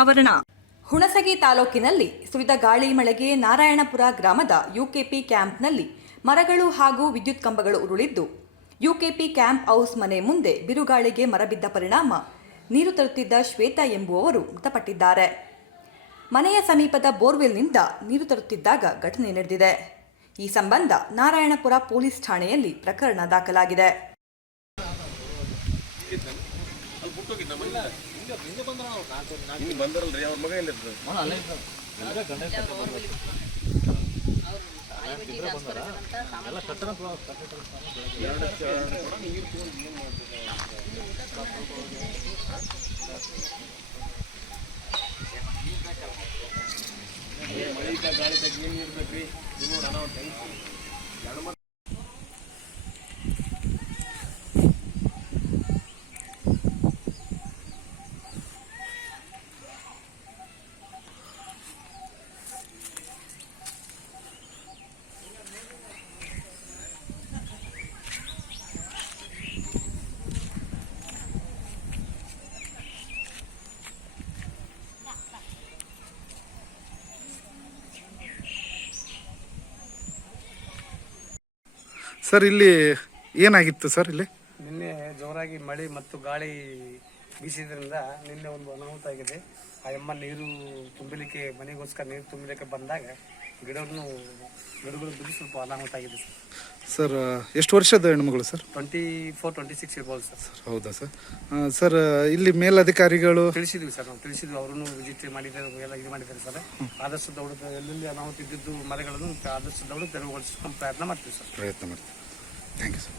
ಅನಾವರಣ. ಹುಣಸಗಿ ತಾಲೂಕಿನಲ್ಲಿ ಸುರಿದ ಗಾಳಿ ಮಳೆಗೆ ನಾರಾಯಣಪುರ ಗ್ರಾಮದ ಯುಕೆಪಿ ಕ್ಯಾಂಪ್ನಲ್ಲಿ ಮರಗಳು ಹಾಗೂ ವಿದ್ಯುತ್ ಕಂಬಗಳು ಉರುಳಿದ್ದು, ಯುಕೆಪಿ ಕ್ಯಾಂಪ್ ಹೌಸ್ ಮನೆ ಮುಂದೆ ಬಿರುಗಾಳಿಗೆ ಮರ ಬಿದ್ದ ಪರಿಣಾಮ ನೀರು ತರುತ್ತಿದ್ದ ಶ್ವೇತಾ ಎಂಬುವವರು ಮೃತಪಟ್ಟಿದ್ದಾರೆ. ಮನೆಯ ಸಮೀಪದ ಬೋರ್ವೆಲ್ನಿಂದ ನೀರು ತರುತ್ತಿದ್ದಾಗ ಘಟನೆ ನಡೆದಿದೆ. ಈ ಸಂಬಂಧ ನಾರಾಯಣಪುರ ಪೊಲೀಸ್ ಠಾಣೆಯಲ್ಲಿ ಪ್ರಕರಣ ದಾಖಲಾಗಿದೆ. ಸರ್, ಇಲ್ಲಿ ಏನಾಗಿತ್ತು ಸರ್? ಇಲ್ಲಿ ನಿನ್ನೆ ಜೋರಾಗಿ ಮಳೆ ಮತ್ತು ಗಾಳಿ ಬೀಸಿದ್ರಿಂದ ನಿನ್ನೆ ಒಂದು ಅನಾಹುತ ಆಗಿದೆ. ಆ ಎಮ್ಮ ನೀರು ತುಂಬಲಿಕ್ಕೆ, ಮನೆಗೋಸ್ಕರ ನೀರು ತುಂಬಲಿಕ್ಕೆ ಬಂದಾಗ ಗಿಡಗಳು ಬಿದ್ದು ಸ್ವಲ್ಪ ಅನಾಹುತ ಆಗಿದೆ ಸರ್. ಎಷ್ಟು ವರ್ಷದ ಹೆಣ್ಮಗಳು ಸರ್? 24-26 ಇರ್ಬೋದು ಸರ್. ಹೌದಾ ಸರ್? ಸರ್, ಇಲ್ಲಿ ಮೇಲಧಿಕಾರಿಗಳು ತಿಳಿಸಿದ್ವಿ ಸರ್, ನಾವು ತಿಳಿಸಿದ್ವಿ. ಅವರನ್ನು ವಿಸಿಟ್ ಮಾಡಿದ್ದಾರೆ, ಎಲ್ಲ ಇದು ಮಾಡಿದ್ದಾರೆ ಸರ್. ಆದಷ್ಟು ದೌಡ ಎಲ್ಲೆಲ್ಲಿ ಅನಾಹುತ ಇದ್ದಿದ್ದು ಮರಗಳನ್ನು ಆದಷ್ಟು ದೌಡ ತೆರವುಗೊಳಿಸೋ ಪ್ರಯತ್ನ ಮಾಡ್ತೀವಿ ಸರ್. Thank you sir.